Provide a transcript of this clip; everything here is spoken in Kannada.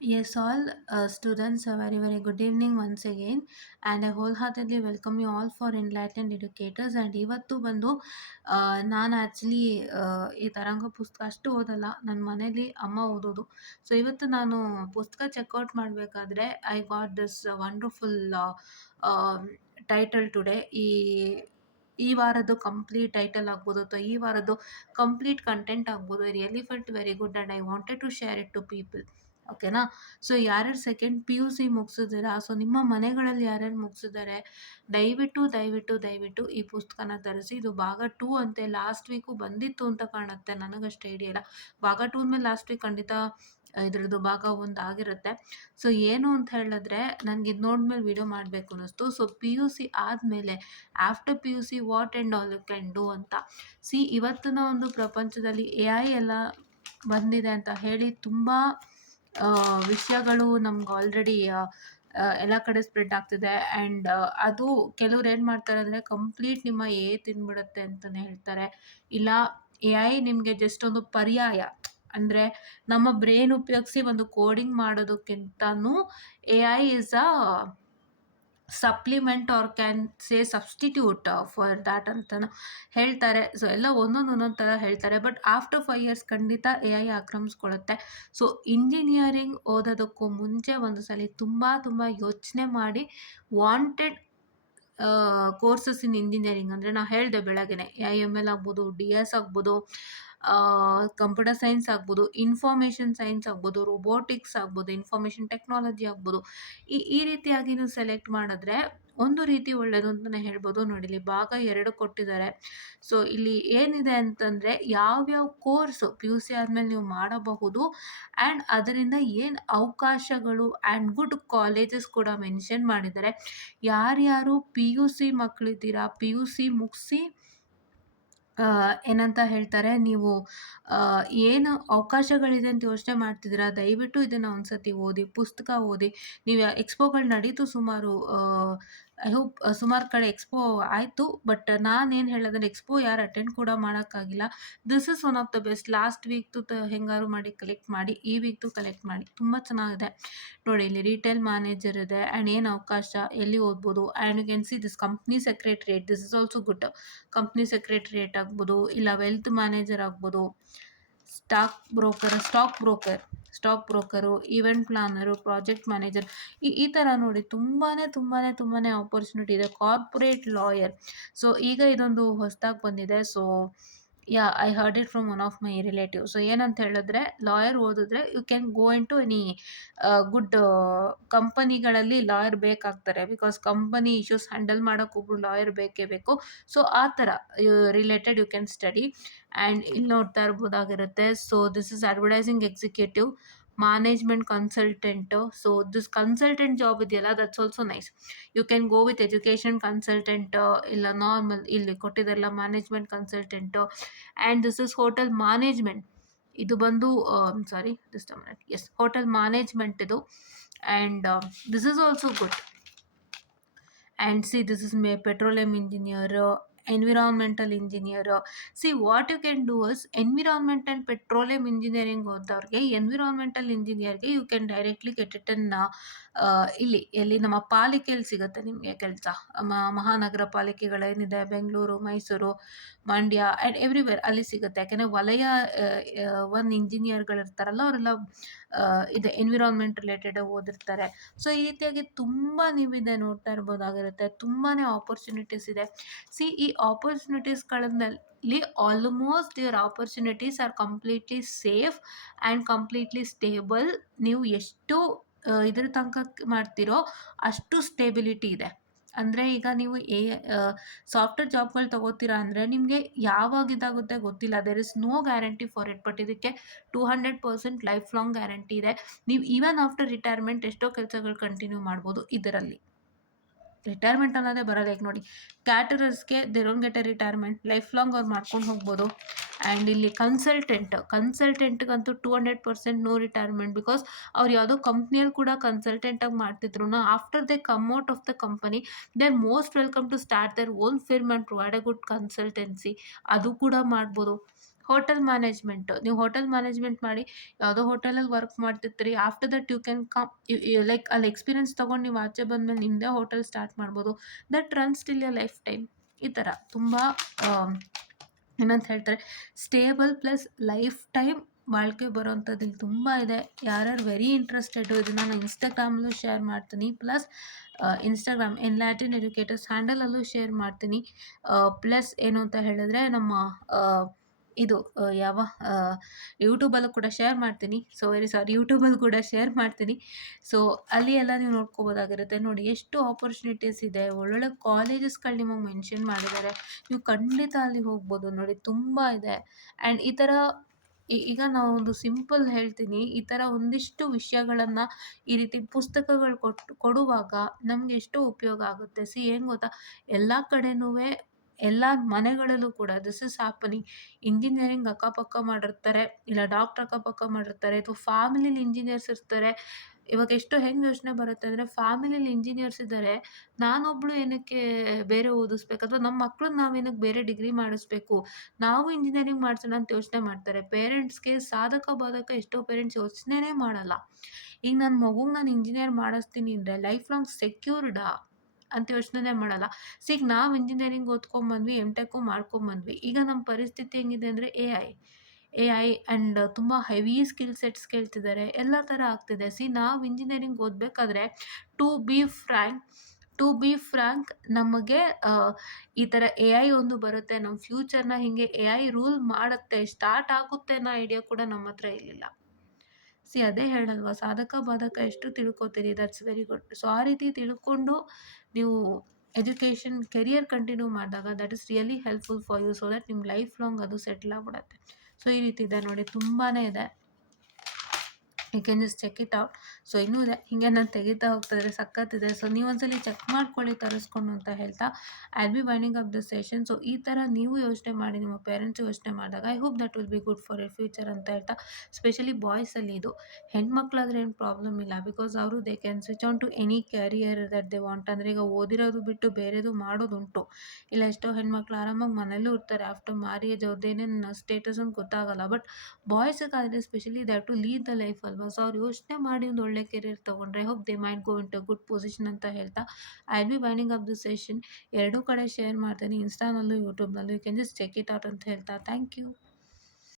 Yes, all students, a very, very good evening once again, and I wholeheartedly welcome you all for Enlightened Educators. And ಇವತ್ತು ಬಂದು ನಾನು ಆ್ಯಕ್ಚುಲಿ ಈ ತರಂಗ ಪುಸ್ತಕ ಅಷ್ಟು ಓದಲ್ಲ, ನನ್ನ ಮನೇಲಿ ಅಮ್ಮ ಓದೋದು. ಸೊ ಇವತ್ತು ನಾನು ಪುಸ್ತಕ ಚೆಕ್ಔಟ್ ಮಾಡಬೇಕಾದ್ರೆ I got this wonderful title today. ಈ ವಾರದ್ದು ಕಂಪ್ಲೀಟ್ ಟೈಟಲ್ ಆಗ್ಬೋದು ಅಥವಾ ಈ ವಾರದ್ದು ಕಂಪ್ಲೀಟ್ ಕಂಟೆಂಟ್ ಆಗ್ಬೋದು. I really felt very good and I wanted to share it to people. ಓಕೆನಾ? ಸೊ ಯಾರ್ಯಾರು ಸೆಕೆಂಡ್ ಪಿ ಯು ಸಿ ಮುಗಿಸಿದ್ದೀರಾ, ಸೊ ನಿಮ್ಮ ಮನೆಗಳಲ್ಲಿ ಯಾರ್ಯಾರು ಮುಗಿಸಿದ್ದಾರೆ, ದಯವಿಟ್ಟು ದಯವಿಟ್ಟು ದಯವಿಟ್ಟು ಈ ಪುಸ್ತಕನ ತರಿಸಿ. ಇದು ಭಾಗ 2 ಅಂತೆ. ಲಾಸ್ಟ್ ವೀಕು ಬಂದಿತ್ತು ಅಂತ ಕಾಣುತ್ತೆ, ನನಗಷ್ಟು ಐಡಿಯಾ ಇಲ್ಲ. ಭಾಗ 2 ಮೇಲೆ ಲಾಸ್ಟ್ ವೀಕ್ ಖಂಡಿತ ಇದ್ರದ್ದು ಭಾಗ 1 ಆಗಿರುತ್ತೆ. ಸೊ ಏನು ಅಂತ ಹೇಳಿದ್ರೆ, ನನಗೆ ಇದು ನೋಡಿದ್ಮೇಲೆ ವಿಡಿಯೋ ಮಾಡಬೇಕು ಅನ್ನಿಸ್ತು. ಸೊ ಪಿ ಯು ಸಿ ಆದಮೇಲೆ after P U C what and all you can do ಅಂತ. ಇವತ್ತಿನ ಒಂದು ಪ್ರಪಂಚದಲ್ಲಿ ಎ ಐ ಎಲ್ಲ ಬಂದಿದೆ ಅಂತ ಹೇಳಿ ತುಂಬ ವಿಷಯಗಳು ನಮ್ಗೆ ಆಲ್ರೆಡಿ ಎಲ್ಲ ಕಡೆ ಸ್ಪ್ರೆಡ್ ಆಗ್ತಿದೆ. ಆ್ಯಂಡ್ ಅದು ಕೆಲವ್ರು ಏನು ಮಾಡ್ತಾರೆ ಅಂದರೆ, ಕಂಪ್ಲೀಟ್ ನಿಮ್ಮ ಎ ತಿಂದ್ಬಿಡುತ್ತೆ ಅಂತಲೇ ಹೇಳ್ತಾರೆ. ಇಲ್ಲ, ಎ ಐ ನಿಮಗೆ ಜಸ್ಟ್ ಒಂದು ಪರ್ಯಾಯ, ಅಂದರೆ ನಮ್ಮ ಬ್ರೈನ್ ಉಪಯೋಗಿಸಿ ಒಂದು ಕೋಡಿಂಗ್ ಮಾಡೋದಕ್ಕಿಂತನೂ A I is a supplement or can say substitute for that ಅಂತಲೂ ಹೇಳ್ತಾರೆ. ಸೊ ಎಲ್ಲ ಒಂದೊಂದು ಥರ ಹೇಳ್ತಾರೆ. ಬಟ್ ಆಫ್ಟರ್ 5 ಇಯರ್ಸ್ ಖಂಡಿತ ಎ ಐ ಆಕ್ರಮಿಸ್ಕೊಳ್ಳುತ್ತೆ. ಸೊ ಇಂಜಿನಿಯರಿಂಗ್ ಓದೋದಕ್ಕೂ ಮುಂಚೆ ಒಂದು ಸಲ ತುಂಬ ಯೋಚನೆ ಮಾಡಿ ವಾಂಟೆಡ್ ಕೋರ್ಸಸ್ ಇನ್ ಇಂಜಿನಿಯರಿಂಗ್, ಅಂದರೆ ನಾನು ಹೇಳಿದೆ ಬೆಳಗ್ಗೆನೆ, ಐ ಎಮ್ ಎಲ್ ಆಗ್ಬೋದು, ಡಿ ಎಸ್ ಆಗ್ಬೋದು, ಕಂಪ್ಯೂಟರ್ ಸೈನ್ಸ್ ಆಗ್ಬೋದು, ಇನ್ಫಾರ್ಮೇಷನ್ ಸೈನ್ಸ್ ಆಗ್ಬೋದು, ರೋಬೋಟಿಕ್ಸ್ ಆಗ್ಬೋದು, ಇನ್ಫಾರ್ಮೇಷನ್ ಟೆಕ್ನಾಲಜಿ ಆಗ್ಬೋದು. ಈ ರೀತಿಯಾಗಿ ನೀವು ಸೆಲೆಕ್ಟ್ ಮಾಡಿದ್ರೆ ಒಂದು ರೀತಿ ಒಳ್ಳೆಯದು ಅಂತಲೇ ಹೇಳ್ಬೋದು. ನೋಡಿ, ಇಲ್ಲಿ ಭಾಗ 2 ಕೊಟ್ಟಿದ್ದಾರೆ. ಸೊ ಇಲ್ಲಿ ಏನಿದೆ ಅಂತಂದರೆ, ಯಾವ್ಯಾವ ಕೋರ್ಸು ಪಿ ಯು ಸಿ ಆದಮೇಲೆ ನೀವು ಮಾಡಬಹುದು ಆ್ಯಂಡ್ ಅದರಿಂದ ಏನು ಅವಕಾಶಗಳು ಆ್ಯಂಡ್ ಗುಡ್ ಕಾಲೇಜಸ್ ಕೂಡ ಮೆನ್ಷನ್ ಮಾಡಿದ್ದಾರೆ. ಯಾರ್ಯಾರು ಪಿ ಯು ಸಿ ಮಕ್ಕಳಿದ್ದೀರಾ, ಪಿ ಯು ಸಿ ಮುಗಿಸಿ ಏನಂತ ಹೇಳ್ತಾರೆ, ನೀವು ಏನು ಅವಕಾಶಗಳಿದೆ ಅಂತ ಯೋಚನೆ ಮಾಡ್ತಿದ್ದೀರಾ, ದಯವಿಟ್ಟು ಇದನ್ನು ಒಂದ್ಸತಿ ಓದಿ, ಪುಸ್ತಕ ಓದಿ. ನೀವು ಎಕ್ಸ್ಪೋಗಳು ನಡೀತು ಸುಮಾರು, ಐ ಹೋಪ್ ಸುಮಾರು ಕಡೆ ಎಕ್ಸ್ಪೋ ಆಯಿತು. ಬಟ್ ನಾನೇನು ಹೇಳೋದಂದ್ರೆ, ಎಕ್ಸ್ಪೋ ಯಾರು ಅಟೆಂಡ್ ಕೂಡ ಮಾಡೋಕ್ಕಾಗಿಲ್ಲ. This is one of the best. Last ವೀಕ್ದು ಹೆಂಗಾರು ಮಾಡಿ ಕಲೆಕ್ಟ್ ಮಾಡಿ, ಈ ವೀಕ್ದು ಕಲೆಕ್ಟ್ ಮಾಡಿ, ತುಂಬ ಚೆನ್ನಾಗಿದೆ. ನೋಡಿ, ಇಲ್ಲಿ ರಿಟೇಲ್ ಮ್ಯಾನೇಜರ್ ಇದೆ ಆ್ಯಂಡ್ ಏನು ಅವಕಾಶ, ಎಲ್ಲಿ ಓದ್ಬೋದು. And you can see this company secretariat, this is also good. Company secretariat ಆಗ್ಬೋದು, ಇಲ್ಲ ವೆಲ್ತ್ ಮ್ಯಾನೇಜರ್ ಆಗ್ಬೋದು, stock broker, event planner, project manager, ಈ ಥರ ನೋಡಿ ತುಂಬಾ ಆಪರ್ಚುನಿಟಿ ಇದೆ. ಕಾರ್ಪೊರೇಟ್ ಲಾಯರ್, ಸೊ ಈಗ ಇದೊಂದು ಹೊಸದಾಗಿ ಬಂದಿದೆ. So I heard it from one of my relative. So ಏನಂತ ಹೇಳಿದ್ರೆ, ಲಾಯರ್ ಓದಿದ್ರೆ you can go into any good ಕಂಪನಿಗಳಲ್ಲಿ ಲಾಯರ್ ಬೇಕಾಗ್ತಾರೆ. ಬಿಕಾಸ್ ಕಂಪನಿ ಇಶ್ಯೂಸ್ ಹ್ಯಾಂಡಲ್ ಮಾಡೋಕೆ ಒಬ್ರು ಲಾಯರ್ ಬೇಕೇ ಬೇಕು. ಸೊ ಆ ಥರ related you can study. And ಇಲ್ಲಿ ನೋಡ್ತಾ ಇರ್ಬೋದಾಗಿರುತ್ತೆ. So this is advertising executive, management consultant. So this consultant job ಇದೆಯಲ್ಲ, that's also nice. You can go with education consultant, ಇಲ್ಲ ನಾರ್ಮಲ್ ಇಲ್ಲಿ ಕೊಟ್ಟಿದ್ದೆಲ್ಲ management consultant. And this is hotel management. ಇದು ಬಂದು ಹೋಟೆಲ್ ಮ್ಯಾನೇಜ್ಮೆಂಟ್ ಇದು. And this is also good. And see, this is petroleum engineer, environmental engineer. See, what you can do is, environment and petroleum engineering ಹೋದವ್ರಿಗೆ, ಎನ್ವಿರಾನ್ಮೆಂಟಲ್ ಇಂಜಿನಿಯರ್ಗೆ you can directly get it in ಇಲ್ಲಿ ನಮ್ಮ ಪಾಲಿಕೆಯಲ್ಲಿ ಸಿಗುತ್ತೆ ನಿಮಗೆ ಕೆಲಸ. ಮಹಾನಗರ ಪಾಲಿಕೆಗಳೇನಿದೆ, ಬೆಂಗಳೂರು, ಮೈಸೂರು, ಮಂಡ್ಯ ಆ್ಯಂಡ್ ಎವ್ರಿವೇರ್ ಅಲ್ಲಿ ಸಿಗುತ್ತೆ. ಯಾಕೆಂದರೆ ವಲಯ 1 ಇಂಜಿನಿಯರ್ಗಳಿರ್ತಾರಲ್ಲ, ಅವರೆಲ್ಲ ಇದೆ ಎನ್ವಿರಾನ್ಮೆಂಟ್ ರಿಲೇಟೆಡ್ ಓದಿರ್ತಾರೆ. ಸೊ ಈ ರೀತಿಯಾಗಿ ತುಂಬ ನೀವಿದೆ ನೋಡ್ತಾ ಇರ್ಬೋದಾಗಿರುತ್ತೆ. ತುಂಬಾ ಆಪರ್ಚುನಿಟೀಸ್ ಇದೆ. ಈ ಆಪರ್ಚುನಿಟೀಸ್ಗಳಲ್ಲಿ almost your opportunities are completely safe and completely stable. ನೀವು ಎಷ್ಟು ಇದ್ರ ತನಕ ಮಾಡ್ತೀರೋ ಅಷ್ಟು ಸ್ಟೇಬಿಲಿಟಿ ಇದೆ. ಅಂದರೆ ಈಗ ನೀವು ಸಾಫ್ಟ್ವೇರ್ ಜಾಬ್ಗಳು ತೊಗೋತೀರಾ ಅಂದರೆ, ನಿಮಗೆ ಯಾವಾಗ ಇದಾಗುತ್ತೆ ಗೊತ್ತಿಲ್ಲ. There is no guarantee for it. But ಇದಕ್ಕೆ 200% ಲೈಫ್ ಲಾಂಗ್ ಗ್ಯಾರಂಟಿ ಇದೆ. ನೀವು ಈವನ್ ಆಫ್ಟರ್ ರಿಟೈರ್ಮೆಂಟ್ ಎಷ್ಟೋ ಕೆಲಸಗಳು ಕಂಟಿನ್ಯೂ ಮಾಡ್ಬೋದು ಇದರಲ್ಲಿ. ರಿಟೈರ್ಮೆಂಟ್ ಅನ್ನೋದೇ ಬರೋದು. ಯಾಕೆ ನೋಡಿ, ಕ್ಯಾಟರರ್ಸ್ಗೆ they don't get a retirement, life long ಅವ್ರು ಮಾಡ್ಕೊಂಡು ಹೋಗ್ಬೋದು. ಆ್ಯಂಡ್ ಇಲ್ಲಿ ಕನ್ಸಲ್ಟೆಂಟ್ಗಂತೂ 200% ನೋ ರಿಟೈರ್ಮೆಂಟ್. ಬಿಕಾಸ್ ಅವ್ರು ಯಾವುದೋ ಕಂಪ್ನಿಯಲ್ಲಿ ಕೂಡ ಕನ್ಸಲ್ಟೆಂಟಾಗಿ ಮಾಡ್ತಿದ್ರು. After they come out of the company, they are most welcome to start their own firm and provide a good consultancy. ಅದು ಕೂಡ ಮಾಡ್ಬೋದು. Hotel management. ನೀವು ಹೋಟೆಲ್ ಮ್ಯಾನೇಜ್ಮೆಂಟ್ ಮಾಡಿ ಯಾವುದೋ ಹೋಟೆಲಲ್ಲಿ ವರ್ಕ್ ಮಾಡ್ತಿರ್ತೀರಿ. After that you can come like ಅಲ್ಲಿ ಎಕ್ಸ್ಪೀರಿಯನ್ಸ್ ತಗೊಂಡು ನೀವು ಆಚೆ ಬಂದ್ಮೇಲೆ ನಿಮ್ಮದೇ ಹೋಟೆಲ್ ಸ್ಟಾರ್ಟ್ ಮಾಡ್ಬೋದು. That runs till a lifetime. ಈ ಥರ ತುಂಬ ಏನಂತ ಹೇಳ್ತಾರೆ, ಸ್ಟೇಬಲ್ ಪ್ಲಸ್ ಲೈಫ್ ಟೈಮ್ ಬಾಳಿಕೆ ಬರೋವಂಥದ್ದು ಇಲ್ಲಿ ತುಂಬ ಇದೆ. ಯಾರ್ಯಾರು ವೆರಿ ಇಂಟ್ರೆಸ್ಟೆಡು ಇದನ್ನು ನಾನು ಇನ್ಸ್ಟಾಗ್ರಾಮಲ್ಲೂ ಶೇರ್ ಮಾಡ್ತೀನಿ, ಪ್ಲಸ್ ಇನ್ಸ್ಟಾಗ್ರಾಮ್ ಎನ್‌ಲ್ಯಾಟಿನ್ ಎಡ್ಯುಕೇಟರ್ಸ್ ಹ್ಯಾಂಡಲಲ್ಲೂ ಶೇರ್ ಮಾಡ್ತೀನಿ. ಪ್ಲಸ್ ಏನು ಅಂತ ಹೇಳಿದ್ರೆ ನಮ್ಮ ಇದು ಯಾವ ಯೂಟ್ಯೂಬಲ್ಲೂ ಕೂಡ ಶೇರ್ ಮಾಡ್ತೀನಿ. ವೆರಿ ಸಾರಿ, ಯೂಟ್ಯೂಬಲ್ಲಿ ಕೂಡ ಶೇರ್ ಮಾಡ್ತೀನಿ. ಸೊ ಅಲ್ಲಿ ಎಲ್ಲ ನೀವು ನೋಡ್ಕೋಬೋದಾಗಿರುತ್ತೆ. ನೋಡಿ ಎಷ್ಟು ಆಪರ್ಚುನಿಟೀಸ್ ಇದೆ, ಒಳ್ಳೊಳ್ಳೆ ಕಾಲೇಜಸ್ಗಳು ನಿಮಗೆ ಮೆನ್ಷನ್ ಮಾಡಿದ್ದಾರೆ. ನೀವು ಖಂಡಿತ ಅಲ್ಲಿ ಹೋಗ್ಬೋದು ನೋಡಿ, ತುಂಬ ಇದೆ. ಆ್ಯಂಡ್ ಈ ಥರ ಈಗ ನಾವು ಒಂದು ಸಿಂಪಲ್ ಹೇಳ್ತೀನಿ, ಈ ಥರ ಒಂದಿಷ್ಟು ವಿಷಯಗಳನ್ನು ಈ ರೀತಿ ಪುಸ್ತಕಗಳು ಕೊಡುವಾಗ ನಮಗೆ ಎಷ್ಟು ಉಪಯೋಗ ಆಗುತ್ತೆ. ಹೆಂಗ್ ಗೊತ್ತಾ, ಎಲ್ಲ ಕಡೆನೂ ಎಲ್ಲ ಮನೆಗಳಲ್ಲೂ ಕೂಡ ದಿಸ್ ಇಸ್ ಹ್ಯಾಪನಿಂಗ್. ಇಂಜಿನಿಯರಿಂಗ್ ಅಕ್ಕಪಕ್ಕ ಮಾಡಿರ್ತಾರೆ, ಇಲ್ಲ ಡಾಕ್ಟರ್ ಅಕ್ಕಪಕ್ಕ ಮಾಡಿರ್ತಾರೆ, ಅಥವಾ ಫ್ಯಾಮಿಲಿಲಿ ಇಂಜಿನಿಯರ್ಸ್ ಇರ್ತಾರೆ. ಇವಾಗ ಎಷ್ಟು ಹೆಂಗೆ ಯೋಚನೆ ಬರುತ್ತೆ ಅಂದರೆ, ಫ್ಯಾಮಿಲಿಲಿ ಇಂಜಿನಿಯರ್ಸ್ ಇದ್ದಾರೆ, ನಾನೊಬ್ಳು ಏನಕ್ಕೆ ಬೇರೆ ಓದಿಸ್ಬೇಕು, ಅಥವಾ ನಮ್ಮ ಮಕ್ಳನ್ನ ನಾವೇನಕ್ಕೆ ಬೇರೆ ಡಿಗ್ರಿ ಮಾಡಿಸ್ಬೇಕು, ನಾವು ಇಂಜಿನಿಯರಿಂಗ್ ಮಾಡ್ಸೋಣ ಅಂತ ಯೋಚನೆ ಮಾಡ್ತಾರೆ. ಪೇರೆಂಟ್ಸ್‌ಗೆ ಸಾಧಕ ಬಾಧಕ ಎಷ್ಟೋ ಪೇರೆಂಟ್ಸ್ ಯೋಚನೆನೇ ಮಾಡಲ್ಲ. ಈಗ ನನ್ನ ಮಗುಗೆ ನಾನು ಇಂಜಿನಿಯರ್ ಮಾಡಿಸ್ತೀನಿ ಅಂದರೆ ಲೈಫ್ ಲಾಂಗ್ ಸೆಕ್ಯೂರ್ಡಾ ಅಂತ ಯೋಚನೆನೇ ಮಾಡಲ್ಲ. ಈಗ ನಾವು ಇಂಜಿನಿಯರಿಂಗ್ ಓದ್ಕೊಂಬಂದ್ವಿ, ಎಮ್.ಟೆಕ್ಕು ಮಾಡ್ಕೊಂಬಂದ್ವಿ. ಈಗ ನಮ್ಮ ಪರಿಸ್ಥಿತಿ ಹೆಂಗಿದೆ ಅಂದರೆ ಎ ಐ ಆ್ಯಂಡ್ ತುಂಬ ಹೆವಿ ಸ್ಕಿಲ್ ಸೆಟ್ಸ್ ಕೇಳ್ತಿದ್ದಾರೆ. ಎಲ್ಲ ಥರ ಆಗ್ತಿದೆ. ನಾವು ಇಂಜಿನಿಯರಿಂಗ್ ಓದಬೇಕಾದ್ರೆ ಟು ಬಿ ಫ್ರ್ಯಾಂಕ್ ನಮಗೆ ಈ ಥರ ಎ ಐ ಒಂದು ಬರುತ್ತೆ, ನಮ್ಮ ಫ್ಯೂಚರ್‌ನ ಹಿಂಗೆ ಎ ಐ ರೂಲ್ ಮಾಡುತ್ತೆ, ಸ್ಟಾರ್ಟ್ ಆಗುತ್ತೆ ಅನ್ನೋ ಐಡಿಯಾ ಕೂಡ ನಮ್ಮ ಹತ್ರ ಇರಲಿಲ್ಲ. ಅದೇ ಹೇಳಲ್ವಾ, ಸಾಧಕ ಬಾಧಕ ಎಷ್ಟು ತಿಳ್ಕೊತೀರಿ, ದಟ್ಸ್ ವೆರಿ ಗುಡ್. ಸೊ ಆ ರೀತಿ ತಿಳ್ಕೊಂಡು ನೀವು ಎಜುಕೇಷನ್ ಕೆರಿಯರ್ ಕಂಟಿನ್ಯೂ ಮಾಡಿದಾಗ that is really helpful for you, so that ನಿಮ್ಮ ಲೈಫ್ ಲಾಂಗ್ ಅದು ಸೆಟ್ಲ್ ಆಗ್ಬಿಡತ್ತೆ. ಸೊ ಈ ರೀತಿ ಇದೆ ನೋಡಿ, ತುಂಬಾ ಇದೆ. You can just check it out. So ಇನ್ನೂ ಇದೆ, ಹಿಂಗೆ ನಾನು ತೆಗಿತಾ ಹೋಗ್ತಾಯಿದ್ರೆ ಸಖತ್ತಿದೆ. ಸೊ ನೀವೊಂದ್ಸಲಿ ಚೆಕ್ ಮಾಡ್ಕೊಳ್ಳಿ ತರಿಸ್ಕೊಂಡು ಅಂತ ಹೇಳ್ತಾ, I will be winding up the session. So ಈ ಥರ ನೀವು ಯೋಚನೆ ಮಾಡಿ, ನಿಮ್ಮ ಪೇರೆಂಟ್ಸ್ ಯೋಚನೆ ಮಾಡಿದಾಗ I hope that will be good for your future ಅಂತ ಹೇಳ್ತಾ, ಸ್ಪೆಷಲಿ ಬಾಯ್ಸಲ್ಲಿ ಇದು. ಹೆಣ್ಮಕ್ಳಾದ್ರೆ ಏನು ಪ್ರಾಬ್ಲಮ್ ಇಲ್ಲ, ಬಿಕಾಸ್ ಅವರು they can switch on to any career that they want. ಅಂದರೆ ಈಗ ಓದಿರೋದು ಬಿಟ್ಟು ಬೇರೆದು ಮಾಡೋದುಂಟು. ಇಲ್ಲ ಎಷ್ಟೋ ಹೆಣ್ಮಕ್ಳು ಆರಾಮಾಗಿ ಮನೇಲೂ ಇರ್ತಾರೆ ಆಫ್ಟರ್ ಮ್ಯಾರೇಜ್, ಅವ್ರದ್ದೇನೇನು ಸ್ಟೇಟಸ್ ಅಂತ ಗೊತ್ತಾಗಲ್ಲ. ಬಟ್ ಬಾಯ್ಸಿಗಾದರೆ specially that to lead the life ಅಲ್ವಾ. ಸೊ ಅವ್ರು ಯೋಚನೆ ಮಾಡಿ ಒಂದು ಒಳ್ಳೆ ಕೆರಿಯರ್ ತೊಗೊಂಡ್ರೆ I hope they might go into good position ಅಂತ ಹೇಳ್ತಾ, I will be winding up the session. ಎರಡೂ ಕಡೆ ಶೇರ್ ಮಾಡ್ತೀನಿ, ಇನ್ಸ್ಟಾನಲ್ಲೂ ಯೂಟ್ಯೂಬ್ನಲ್ಲೂ. You can just check it out ಅಂತ ಹೇಳ್ತಾ, ಥ್ಯಾಂಕ್ ಯು.